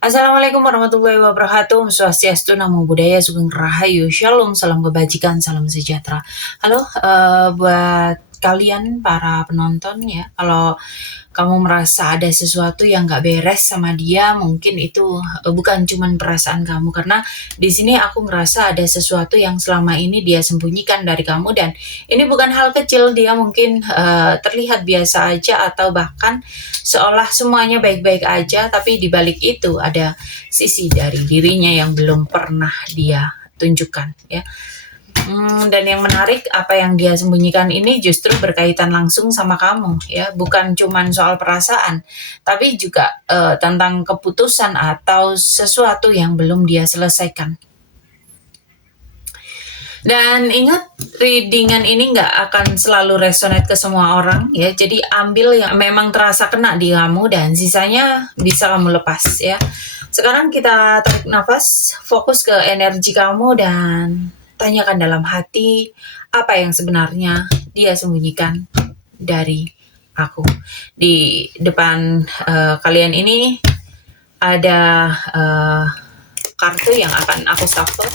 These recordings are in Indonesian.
Assalamualaikum warahmatullahi wabarakatuh. Om Swastiastu, Namo Buddhaya, Sugeng Rahayu, Shalom, salam kebajikan, salam sejahtera. Halo, buat kalian para penonton ya, kalau kamu merasa ada sesuatu yang nggak beres sama dia, mungkin itu bukan cuman perasaan kamu, karena di sini aku ngerasa ada sesuatu yang selama ini dia sembunyikan dari kamu, dan ini bukan hal kecil. Dia mungkin terlihat biasa aja atau bahkan seolah semuanya baik-baik aja, tapi di balik itu ada sisi dari dirinya yang belum pernah dia tunjukkan ya. Dan yang menarik, apa yang dia sembunyikan ini justru berkaitan langsung sama kamu ya, bukan cuman soal perasaan, tapi juga tentang keputusan atau sesuatu yang belum dia selesaikan. Dan ingat, readingan ini nggak akan selalu resonate ke semua orang ya. Jadi ambil yang memang terasa kena di kamu, dan sisanya bisa kamu lepas ya. Sekarang kita tarik nafas, fokus ke energi kamu, dan tanyakan dalam hati apa yang sebenarnya dia sembunyikan dari aku. Di depan kalian ini ada kartu yang akan aku shuffle.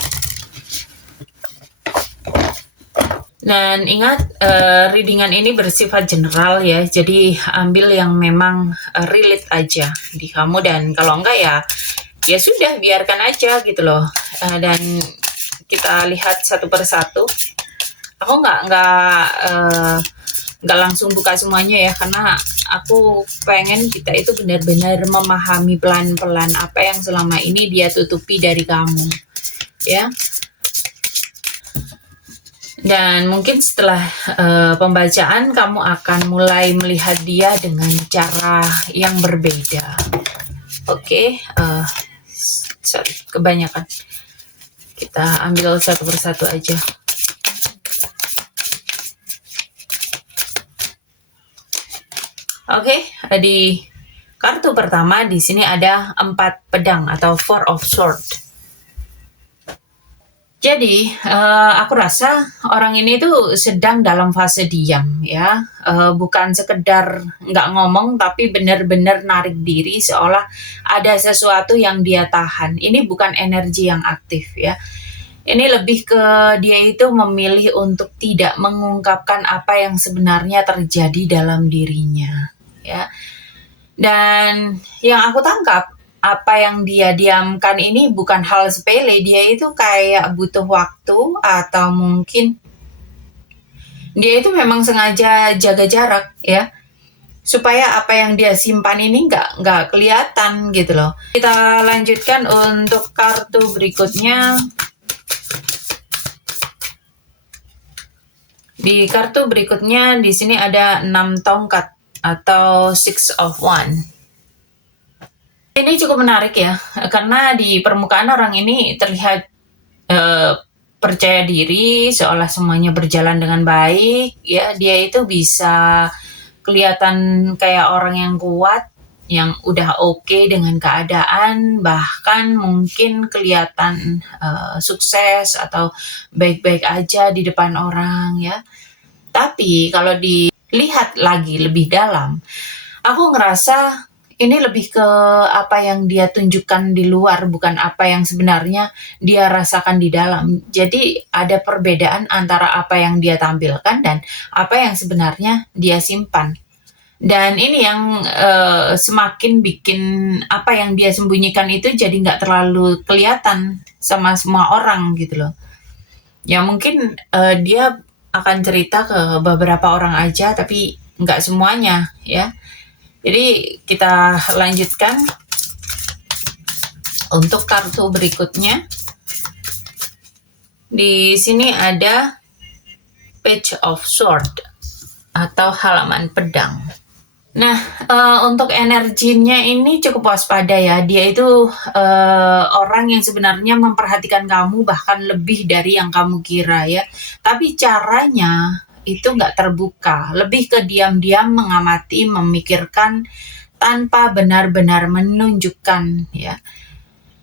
Dan ingat, readingan ini bersifat general ya, jadi ambil yang memang relate aja di kamu, dan kalau enggak ya sudah, biarkan aja gitu loh. Dan kita lihat satu persatu. Aku nggak langsung buka semuanya ya, karena aku pengen kita itu benar-benar memahami pelan-pelan apa yang selama ini dia tutupi dari kamu ya. Dan mungkin setelah pembacaan, kamu akan mulai melihat dia dengan cara yang berbeda. Oke, sorry, kebanyakan. Kita ambil satu persatu aja. Oke, di kartu pertama di sini ada 4 pedang atau 4 of Swords. Jadi, aku rasa orang ini tuh sedang dalam fase diam ya, bukan sekedar nggak ngomong, tapi benar-benar narik diri seolah ada sesuatu yang dia tahan. Ini bukan energi yang aktif ya. Ini lebih ke dia itu memilih untuk tidak mengungkapkan apa yang sebenarnya terjadi dalam dirinya ya. Dan yang aku tangkap, apa yang dia diamkan ini bukan hal sepele. Dia itu kayak butuh waktu, atau mungkin dia itu memang sengaja jaga jarak ya, supaya apa yang dia simpan ini nggak kelihatan gitu loh. Kita lanjutkan untuk kartu berikutnya. Di kartu berikutnya di sini ada 6 tongkat atau 6 of Wands. Ini cukup menarik ya, karena di permukaan orang ini terlihat percaya diri, seolah semuanya berjalan dengan baik ya. Dia itu bisa kelihatan kayak orang yang kuat, yang udah oke dengan keadaan, bahkan mungkin kelihatan sukses atau baik-baik aja di depan orang ya. Tapi kalau dilihat lagi lebih dalam, aku ngerasa ini lebih ke apa yang dia tunjukkan di luar, bukan apa yang sebenarnya dia rasakan di dalam. Jadi ada perbedaan antara apa yang dia tampilkan dan apa yang sebenarnya dia simpan. Dan ini yang semakin bikin apa yang dia sembunyikan itu jadi nggak terlalu kelihatan sama semua orang gitu loh. Ya mungkin dia akan cerita ke beberapa orang aja, tapi nggak semuanya ya. Jadi kita lanjutkan untuk kartu berikutnya. Di sini ada Page of Swords atau halaman pedang. Nah, untuk energinya ini cukup waspada ya. Dia itu orang yang sebenarnya memperhatikan kamu bahkan lebih dari yang kamu kira ya. Tapi caranya itu nggak terbuka, lebih ke diam-diam mengamati, memikirkan tanpa benar-benar menunjukkan ya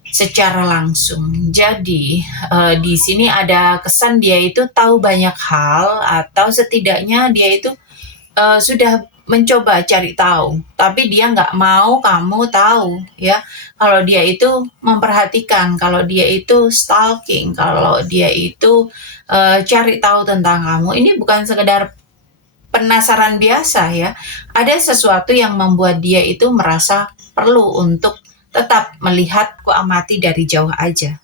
secara langsung. Jadi di sini ada kesan dia itu tahu banyak hal, atau setidaknya dia itu sudah mencoba cari tahu, tapi dia nggak mau kamu tahu ya. Kalau dia itu memperhatikan, kalau dia itu stalking, kalau dia itu cari tahu tentang kamu. Ini bukan sekedar penasaran biasa ya. Ada sesuatu yang membuat dia itu merasa perlu untuk tetap melihat, ku amati dari jauh aja.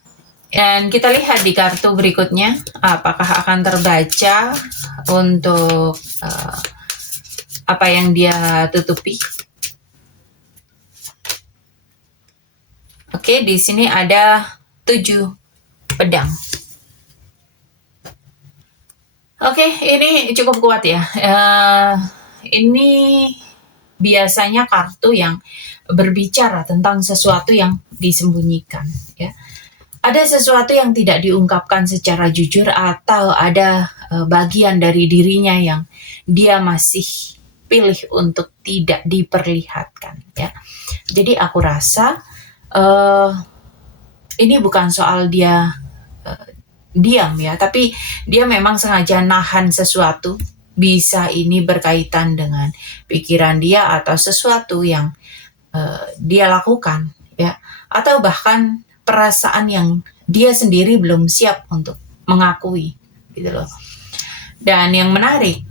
Dan kita lihat di kartu berikutnya, apakah akan terbaca untuk apa yang dia tutupi. Oke, di sini ada 7 pedang. Oke, ini cukup kuat ya. Ini biasanya kartu yang berbicara tentang sesuatu yang disembunyikan ya. Ada sesuatu yang tidak diungkapkan secara jujur, atau ada bagian dari dirinya yang dia masih pilih untuk tidak diperlihatkan ya. Jadi aku rasa ini bukan soal dia diam ya, tapi dia memang sengaja nahan sesuatu. Bisa ini berkaitan dengan pikiran dia atau sesuatu yang dia lakukan ya, atau bahkan perasaan yang dia sendiri belum siap untuk mengakui gitu loh. Dan yang menarik,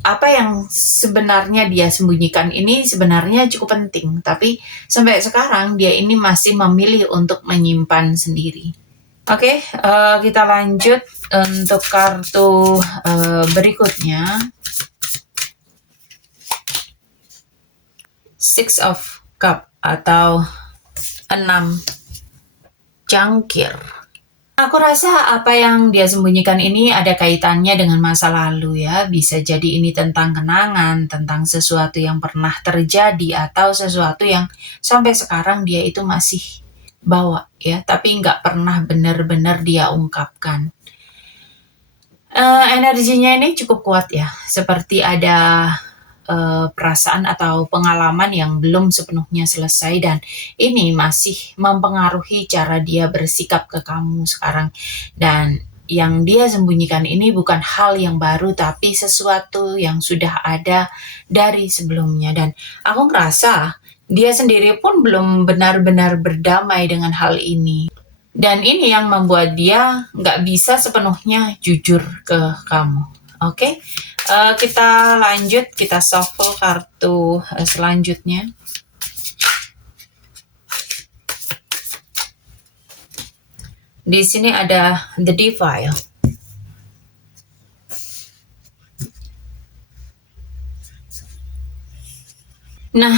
apa yang sebenarnya dia sembunyikan ini sebenarnya cukup penting, tapi sampai sekarang dia ini masih memilih untuk menyimpan sendiri. Oke, kita lanjut untuk kartu berikutnya. Six of Cup atau 6 cangkir. Aku rasa apa yang dia sembunyikan ini ada kaitannya dengan masa lalu ya. Bisa jadi ini tentang kenangan, tentang sesuatu yang pernah terjadi, atau sesuatu yang sampai sekarang dia itu masih bawa ya, tapi nggak pernah benar-benar dia ungkapkan. Energinya ini cukup kuat ya, seperti ada perasaan atau pengalaman yang belum sepenuhnya selesai, dan ini masih mempengaruhi cara dia bersikap ke kamu sekarang. Dan yang dia sembunyikan ini bukan hal yang baru, tapi sesuatu yang sudah ada dari sebelumnya. Dan aku ngerasa dia sendiri pun belum benar-benar berdamai dengan hal ini. Dan ini yang membuat dia nggak bisa sepenuhnya jujur ke kamu. Oke, kita lanjut, kita shuffle kartu selanjutnya. Di sini ada The Devil. Nah,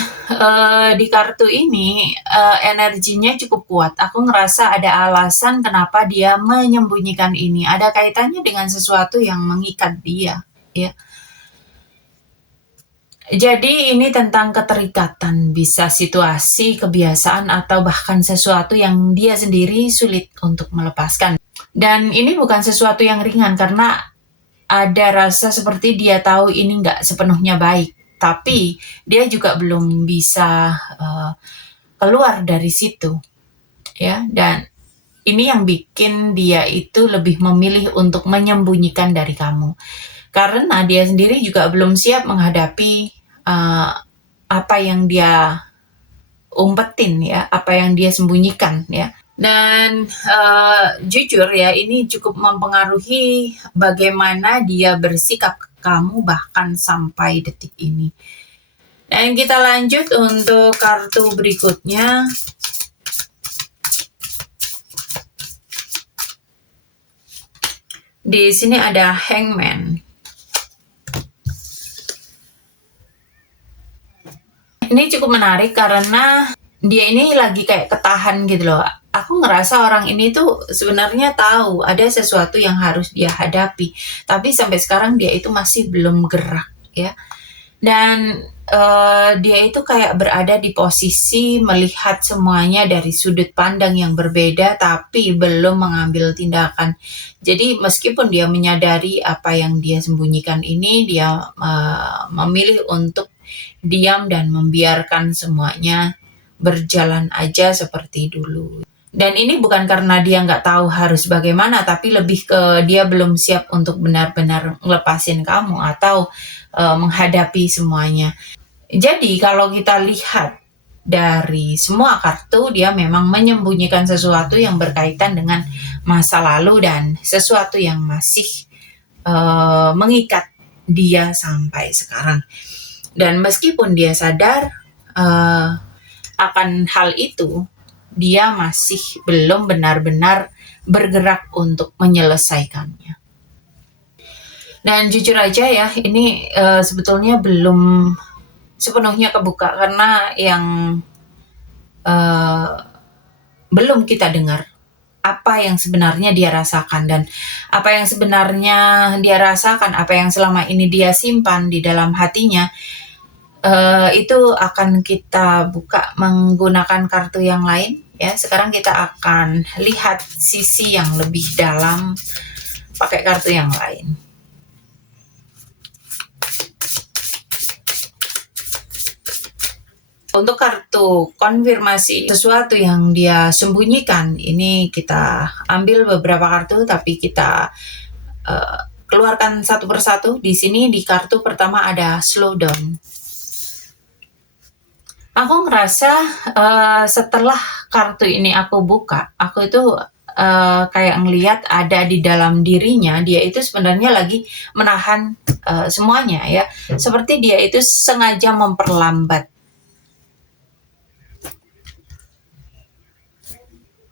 di kartu ini energinya cukup kuat. Aku ngerasa ada alasan kenapa dia menyembunyikan ini. Ada kaitannya dengan sesuatu yang mengikat dia, ya. Jadi ini tentang keterikatan, bisa situasi, kebiasaan, atau bahkan sesuatu yang dia sendiri sulit untuk melepaskan. Dan ini bukan sesuatu yang ringan, karena ada rasa seperti dia tahu ini nggak sepenuhnya baik, tapi dia juga belum bisa keluar dari situ ya. Dan ini yang bikin dia itu lebih memilih untuk menyembunyikan dari kamu, karena dia sendiri juga belum siap menghadapi apa yang dia umpetin ya, apa yang dia sembunyikan ya. Dan jujur ya, ini cukup mempengaruhi bagaimana dia bersikap ke kamu bahkan sampai detik ini. Dan kita lanjut untuk kartu berikutnya. Di sini ada Hangman. Ini cukup menarik karena dia ini lagi kayak ketahan gitu loh. Aku ngerasa orang ini tuh sebenarnya tahu ada sesuatu yang harus dia hadapi, tapi sampai sekarang dia itu masih belum gerak ya. Dan dia itu kayak berada di posisi melihat semuanya dari sudut pandang yang berbeda, tapi belum mengambil tindakan. Jadi meskipun dia menyadari apa yang dia sembunyikan ini, dia memilih untuk diam dan membiarkan semuanya berjalan aja seperti dulu. Dan ini bukan karena dia nggak tahu harus bagaimana, tapi lebih ke dia belum siap untuk benar-benar ngelepasin kamu atau menghadapi semuanya. Jadi kalau kita lihat dari semua kartu, dia memang menyembunyikan sesuatu yang berkaitan dengan masa lalu dan sesuatu yang masih mengikat dia sampai sekarang. Dan meskipun dia sadar akan hal itu, dia masih belum benar-benar bergerak untuk menyelesaikannya. Dan jujur aja ya, ini sebetulnya belum sepenuhnya kebuka karena yang belum kita dengar apa yang sebenarnya dia rasakan, dan apa yang sebenarnya dia rasakan, apa yang selama ini dia simpan di dalam hatinya, itu akan kita buka menggunakan kartu yang lain ya. Sekarang kita akan lihat sisi yang lebih dalam pakai kartu yang lain. Untuk kartu konfirmasi sesuatu yang dia sembunyikan, ini kita ambil beberapa kartu tapi kita keluarkan satu persatu. Di sini di kartu pertama ada slow down. Aku ngerasa setelah kartu ini aku buka, aku itu kayak ngelihat ada di dalam dirinya, dia itu sebenarnya lagi menahan semuanya ya. Seperti dia itu sengaja memperlambat.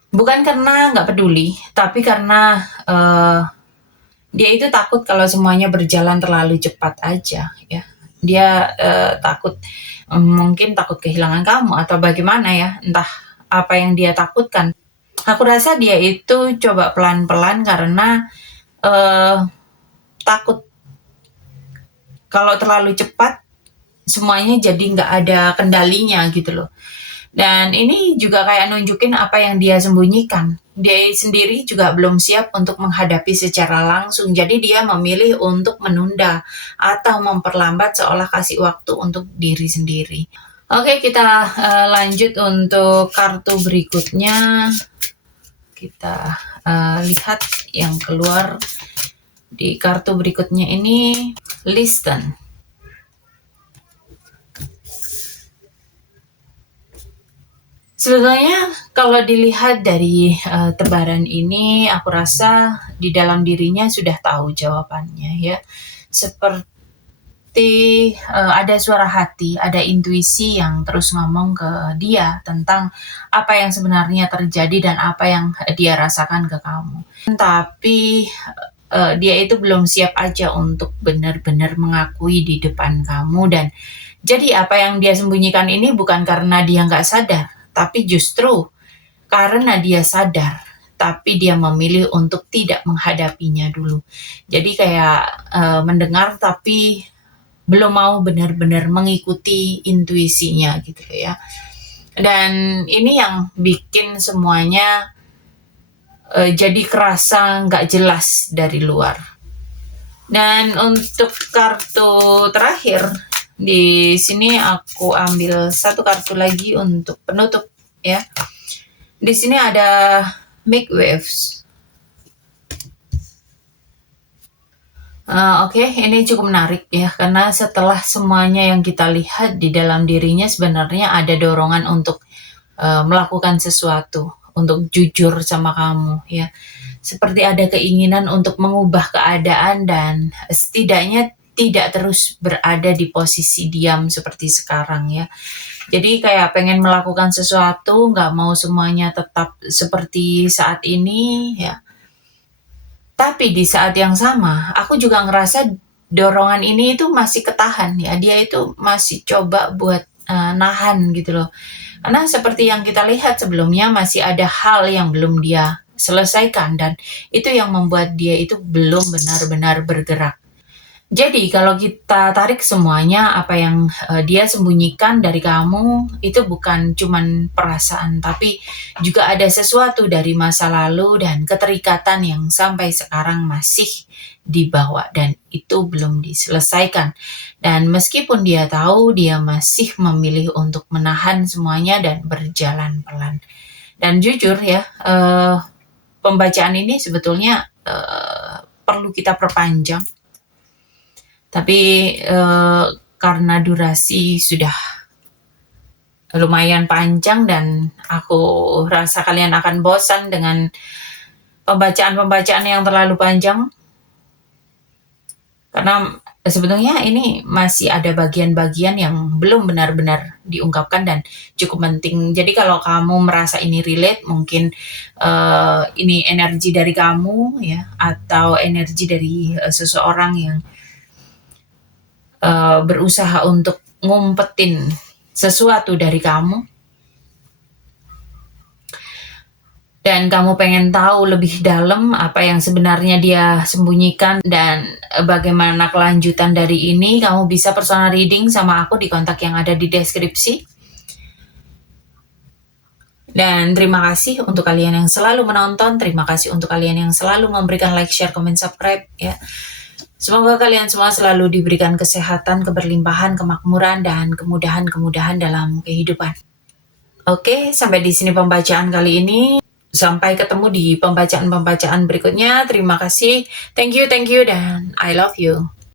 Bukan karena nggak peduli, tapi karena dia itu takut kalau semuanya berjalan terlalu cepat aja ya. Dia takut, mungkin takut kehilangan kamu atau bagaimana ya, entah apa yang dia takutkan. Aku rasa dia itu coba pelan-pelan karena takut kalau terlalu cepat semuanya jadi nggak ada kendalinya gitu loh. Dan ini juga kayak nunjukin apa yang dia sembunyikan. Dia sendiri juga belum siap untuk menghadapi secara langsung. Jadi dia memilih untuk menunda atau memperlambat seolah kasih waktu untuk diri sendiri. Oke, kita lanjut untuk kartu berikutnya. Kita lihat yang keluar di kartu berikutnya ini, listen. Sebetulnya kalau dilihat dari tebaran ini, aku rasa di dalam dirinya sudah tahu jawabannya ya. Seperti ada suara hati, ada intuisi yang terus ngomong ke dia tentang apa yang sebenarnya terjadi dan apa yang dia rasakan ke kamu. Tapi dia itu belum siap aja untuk benar-benar mengakui di depan kamu, dan jadi apa yang dia sembunyikan ini bukan karena dia nggak sadar, tapi justru karena dia sadar, tapi dia memilih untuk tidak menghadapinya dulu. Jadi kayak mendengar tapi belum mau benar-benar mengikuti intuisinya gitu ya. Dan ini yang bikin semuanya jadi kerasa nggak jelas dari luar. Dan untuk kartu terakhir, di sini aku ambil satu kartu lagi untuk penutup ya. Di sini ada make waves. Oke, ini cukup menarik ya, karena setelah semuanya yang kita lihat di dalam dirinya sebenarnya ada dorongan untuk melakukan sesuatu, untuk jujur sama kamu ya. Seperti ada keinginan untuk mengubah keadaan dan setidaknya tidak terus berada di posisi diam seperti sekarang ya. Jadi kayak pengen melakukan sesuatu, nggak mau semuanya tetap seperti saat ini ya. Tapi di saat yang sama, aku juga ngerasa dorongan ini itu masih ketahan ya. Dia itu masih coba buat nahan gitu loh. Karena seperti yang kita lihat sebelumnya, masih ada hal yang belum dia selesaikan, dan itu yang membuat dia itu belum benar-benar bergerak. Jadi kalau kita tarik semuanya, apa yang dia sembunyikan dari kamu itu bukan cuman perasaan, tapi juga ada sesuatu dari masa lalu dan keterikatan yang sampai sekarang masih dibawa dan itu belum diselesaikan. Dan meskipun dia tahu, dia masih memilih untuk menahan semuanya dan berjalan pelan. Dan jujur ya, pembacaan ini sebetulnya perlu kita perpanjang, tapi karena durasi sudah lumayan panjang dan aku rasa kalian akan bosan dengan pembacaan-pembacaan yang terlalu panjang, karena sebetulnya ini masih ada bagian-bagian yang belum benar-benar diungkapkan dan cukup penting. Jadi kalau kamu merasa ini relate, mungkin ini energi dari kamu ya, atau energi dari seseorang yang berusaha untuk ngumpetin sesuatu dari kamu, dan kamu pengen tahu lebih dalam apa yang sebenarnya dia sembunyikan dan bagaimana kelanjutan dari ini, kamu bisa personal reading sama aku di kontak yang ada di deskripsi. Dan terima kasih untuk kalian yang selalu menonton, terima kasih untuk kalian yang selalu memberikan like, share, comment, subscribe ya. Semoga kalian semua selalu diberikan kesehatan, keberlimpahan, kemakmuran, dan kemudahan-kemudahan dalam kehidupan. Oke, sampai di sini pembacaan kali ini. Sampai ketemu di pembacaan-pembacaan berikutnya. Terima kasih. Thank you, dan I love you.